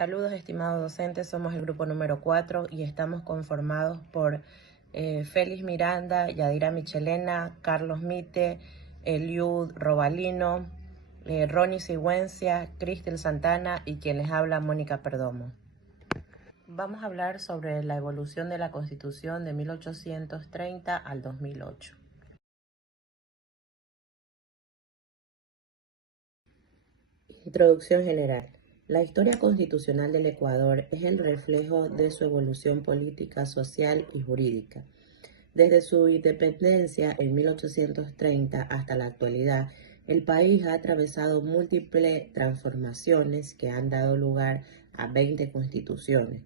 Saludos, estimados docentes, somos el grupo número 4 y estamos conformados por Félix Miranda, Yadira Michelena, Carlos Mite, Eliud Robalino, Ronnie Sigüencia, Cristel Santana y quien les habla, Mónica Perdomo. Vamos a hablar sobre la evolución de la Constitución de 1830 al 2008. Introducción general. La historia constitucional del Ecuador es el reflejo de su evolución política, social y jurídica. Desde su independencia en 1830 hasta la actualidad, el país ha atravesado múltiples transformaciones que han dado lugar a 20 constituciones,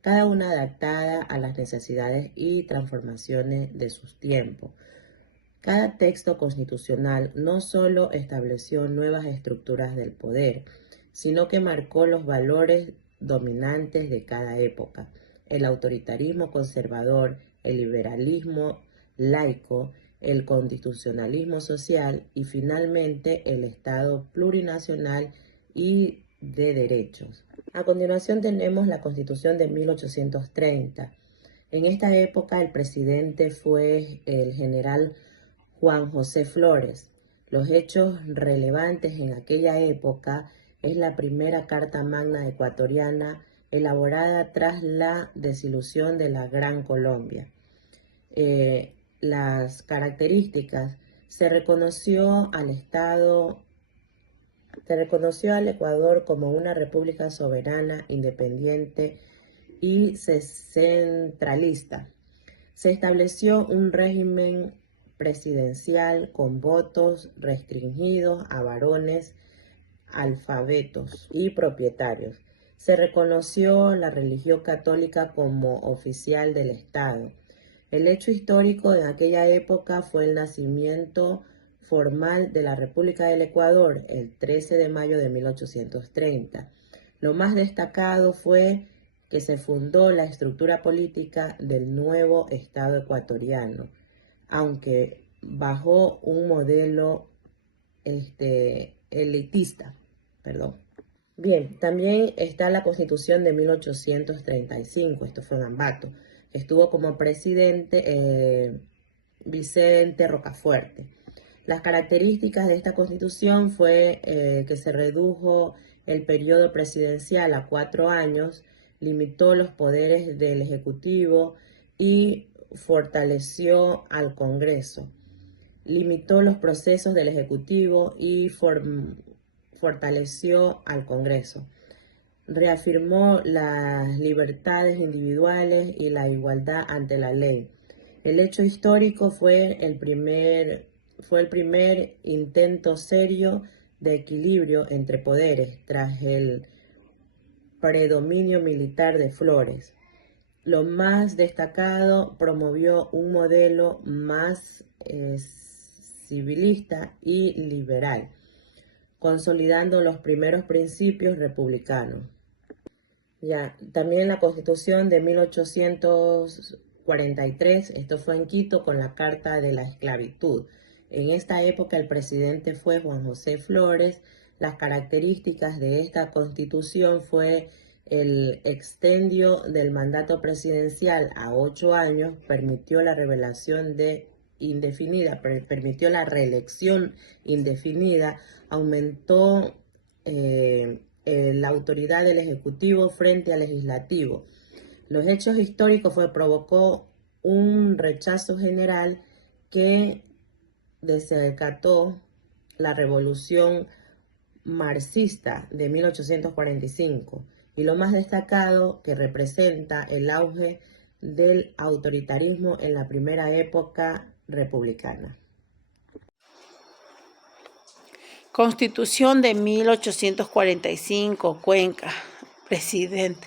cada una adaptada a las necesidades y transformaciones de sus tiempos. Cada texto constitucional no solo estableció nuevas estructuras del poder, sino que marcó los valores dominantes de cada época: el autoritarismo conservador, el liberalismo laico, el constitucionalismo social y finalmente el Estado plurinacional y de derechos. A continuación tenemos la Constitución de 1830. En esta época el presidente fue el general Juan José Flores. Los hechos relevantes en aquella época es la primera Carta Magna ecuatoriana elaborada tras la desilusión de la Gran Colombia. Las características: se reconoció al Ecuador como una república soberana, independiente y centralista. Se estableció un régimen presidencial con votos restringidos a varones, alfabetos y propietarios. Se reconoció la religión católica como oficial del Estado. El hecho histórico en aquella época fue el nacimiento formal de la República del Ecuador el 13 de mayo de 1830. Lo más destacado fue que se fundó la estructura política del nuevo Estado ecuatoriano, aunque bajo un modelo elitista. Bien, también está la Constitución de 1835, esto fue en Ambato. Estuvo como presidente Vicente Rocafuerte. Las características de esta Constitución fue que se redujo el periodo presidencial a 4 años, limitó los poderes del Ejecutivo y fortaleció al Congreso. Limitó los procesos del Ejecutivo y fortaleció al Congreso. Reafirmó las libertades individuales y la igualdad ante la ley. El hecho histórico fue el primer intento serio de equilibrio entre poderes tras el predominio militar de Flores. Lo más destacado, promovió un modelo más civilista y liberal, consolidando los primeros principios republicanos. También la Constitución de 1843, esto fue en Quito con la Carta de la Esclavitud. En esta época el presidente fue Juan José Flores. Las características de esta Constitución fue el extendio del mandato presidencial a 8 años, permitió la reelección indefinida, aumentó la autoridad del Ejecutivo frente al Legislativo. Los hechos históricos provocó un rechazo general que desacató la revolución marxista de 1845 y lo más destacado, que representa el auge del autoritarismo en la primera época republicana. Constitución de 1845, Cuenca, presidente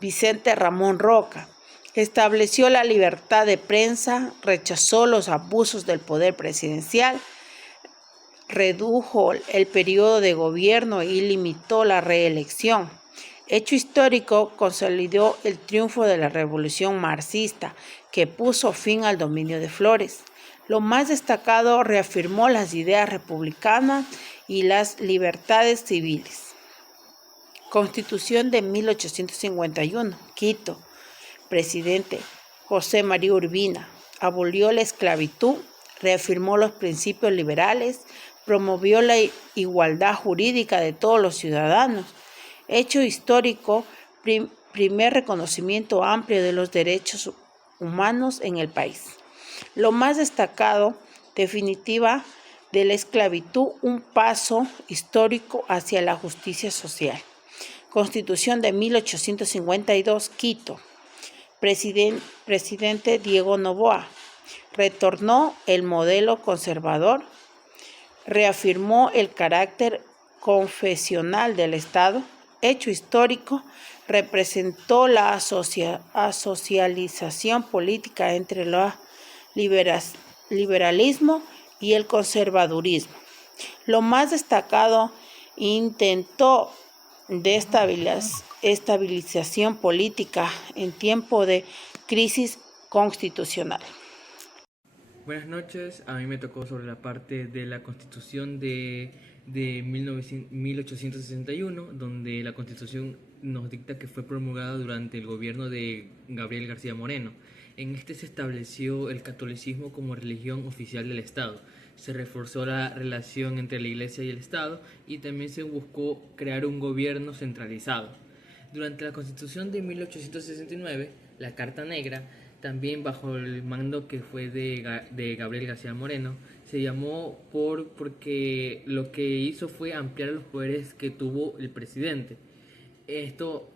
Vicente Ramón Roca. Estableció la libertad de prensa, rechazó los abusos del poder presidencial, redujo el periodo de gobierno y limitó la reelección. Hecho histórico, consolidó el triunfo de la revolución marxista, que puso fin al dominio de Flores. Lo más destacado, reafirmó las ideas republicanas y las libertades civiles. Constitución de 1851, Quito. Presidente José María Urbina. Abolió la esclavitud, reafirmó los principios liberales, promovió la igualdad jurídica de todos los ciudadanos. Hecho histórico, primer reconocimiento amplio de los derechos humanos en el país. Lo más destacado, definitiva de la esclavitud, un paso histórico hacia la justicia social. Constitución de 1852, Quito. Presidente Diego Noboa. Retornó el modelo conservador, reafirmó el carácter confesional del Estado. Hecho histórico, representó la asocialización política entre el liberalismo y el conservadurismo. Lo más destacado, intentó de estabilización política en tiempo de crisis constitucional. Buenas noches, a mí me tocó sobre la parte de la Constitución de 1861, donde la Constitución nos dicta que fue promulgada durante el gobierno de Gabriel García Moreno. En este se estableció el catolicismo como religión oficial del Estado. Se reforzó la relación entre la Iglesia y el Estado y también se buscó crear un gobierno centralizado. Durante la Constitución de 1869, la Carta Negra, también bajo el mando que fue de Gabriel García Moreno, se llamó porque lo que hizo fue ampliar los poderes que tuvo el presidente. Esto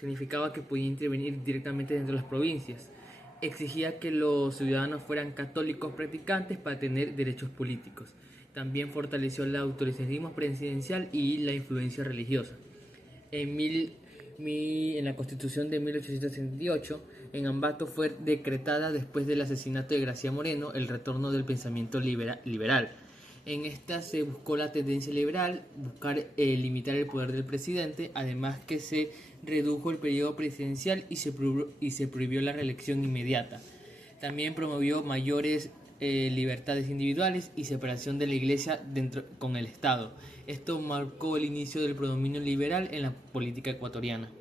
significaba que podía intervenir directamente dentro de las provincias. Exigía que los ciudadanos fueran católicos practicantes para tener derechos políticos. También fortaleció el autoritarismo presidencial y la influencia religiosa. En la Constitución de 1868, en Ambato fue decretada, después del asesinato de García Moreno, el retorno del pensamiento liberal. En esta se buscó la tendencia liberal, buscar limitar el poder del presidente, además que se redujo el periodo presidencial y se prohibió la reelección inmediata. También promovió mayores libertades individuales y separación de la Iglesia con el Estado. Esto marcó el inicio del predominio liberal en la política ecuatoriana.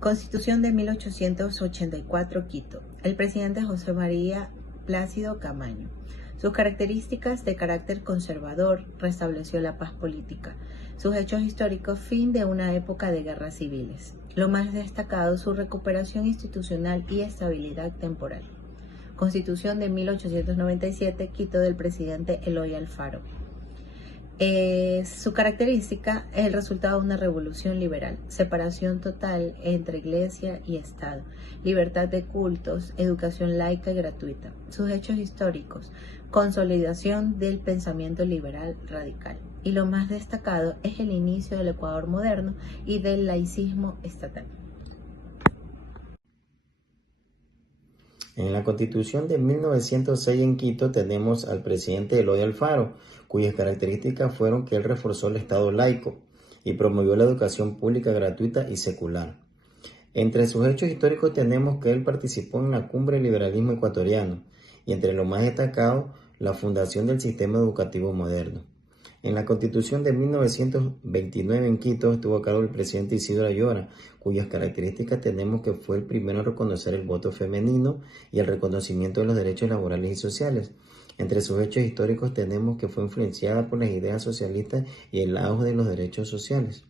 Constitución de 1884, Quito. El presidente José María Plácido Camaño. Sus características de carácter conservador, restableció la paz política. Sus hechos históricos, fin de una época de guerras civiles. Lo más destacado, su recuperación institucional y estabilidad temporal. Constitución de 1897, Quito, del presidente Eloy Alfaro. Su característica es el resultado de una revolución liberal, separación total entre Iglesia y Estado, libertad de cultos, educación laica y gratuita. Sus hechos históricos, consolidación del pensamiento liberal radical. Y lo más destacado es el inicio del Ecuador moderno y del laicismo estatal. En la Constitución de 1906 en Quito tenemos al presidente Eloy Alfaro, cuyas características fueron que él reforzó el Estado laico y promovió la educación pública gratuita y secular. Entre sus hechos históricos tenemos que él participó en la cumbre del liberalismo ecuatoriano y entre lo más destacado, la fundación del sistema educativo moderno. En la Constitución de 1929 en Quito estuvo a cargo el presidente Isidro Ayora, cuyas características tenemos que fue el primero en reconocer el voto femenino y el reconocimiento de los derechos laborales y sociales. Entre sus hechos históricos tenemos que fue influenciada por las ideas socialistas y el auge de los derechos sociales.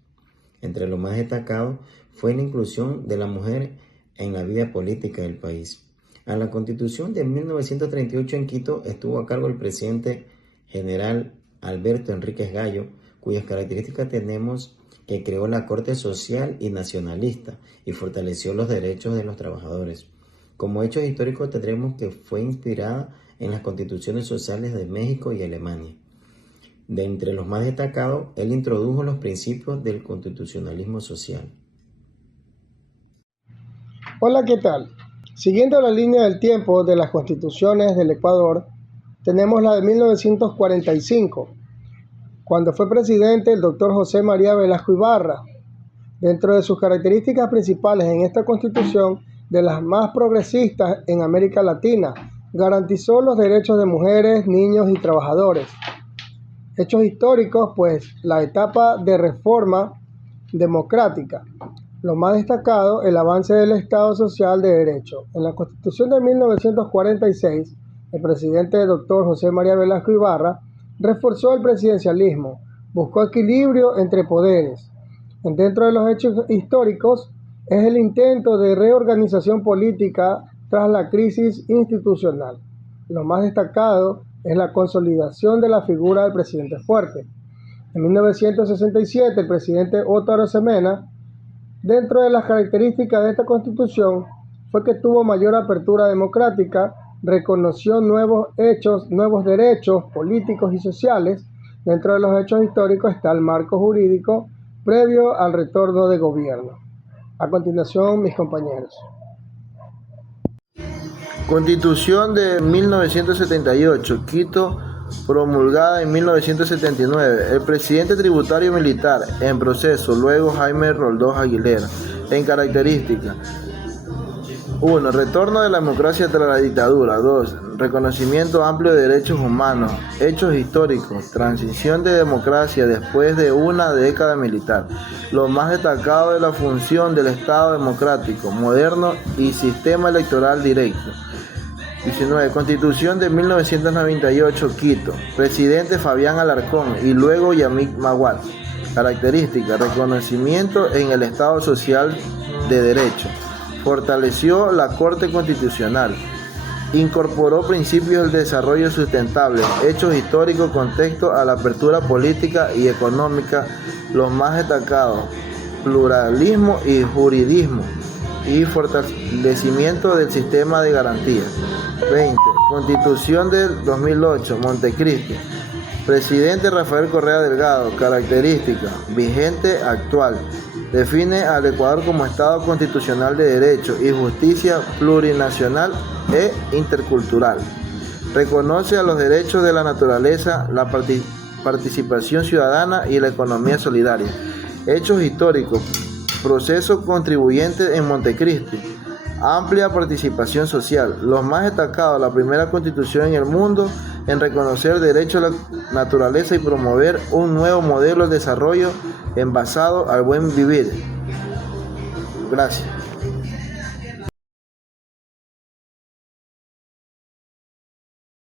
Entre lo más destacado fue la inclusión de la mujer en la vida política del país. En la Constitución de 1938 en Quito estuvo a cargo el presidente general Alberto Enríquez Gallo, cuyas características tenemos que creó la Corte Social y Nacionalista y fortaleció los derechos de los trabajadores. Como hechos históricos tendremos que fue inspirada en las constituciones sociales de México y Alemania. De entre los más destacados, él introdujo los principios del constitucionalismo social. Hola, ¿qué tal? Siguiendo la línea del tiempo de las constituciones del Ecuador, tenemos la de 1945, cuando fue presidente el doctor José María Velasco Ibarra. Dentro de sus características principales en esta constitución, de las más progresistas en América Latina, garantizó los derechos de mujeres, niños y trabajadores. Hechos históricos, pues la etapa de reforma democrática. Lo más destacado, el avance del Estado Social de Derecho. En la Constitución de 1946, el presidente Dr. José María Velasco Ibarra reforzó el presidencialismo, buscó equilibrio entre poderes. Dentro de los hechos históricos, es el intento de reorganización política tras la crisis institucional. Lo más destacado es la consolidación de la figura del presidente fuerte. En 1967, el presidente Otto Arosemena, dentro de las características de esta constitución, fue que tuvo mayor apertura democrática, reconoció nuevos derechos políticos y sociales. Dentro de los hechos históricos está el marco jurídico previo al retorno de gobierno. A continuación, mis compañeros. Constitución de 1978, Quito, promulgada en 1979. El presidente tributario militar en proceso, luego Jaime Roldós Aguilera. En características: 1. Retorno de la democracia tras la dictadura. 2. Reconocimiento amplio de derechos humanos. Hechos históricos. Transición de democracia después de una década militar. Lo más destacado de la función del Estado democrático, moderno y sistema electoral directo. 19. Constitución de 1998, Quito. Presidente Fabián Alarcón y luego Yamik Maguad. Características: reconocimiento en el Estado Social de Derecho. Fortaleció la Corte Constitucional. Incorporó principios del desarrollo sustentable. Hechos históricos, contexto a la apertura política y económica. Los más destacados: pluralismo y juridismo y fortalecimiento del sistema de garantías. 20. Constitución del 2008, Montecristi. Presidente Rafael Correa Delgado. Característica: vigente, actual. Define al Ecuador como Estado constitucional de derecho y justicia plurinacional e intercultural. Reconoce a los derechos de la naturaleza, la participación ciudadana y la economía solidaria. Hechos históricos: proceso contribuyente en Montecristi. Amplia participación social. Los más destacados: la primera constitución en el mundo en reconocer derechos a la naturaleza y promover un nuevo modelo de desarrollo basado al buen vivir. Gracias.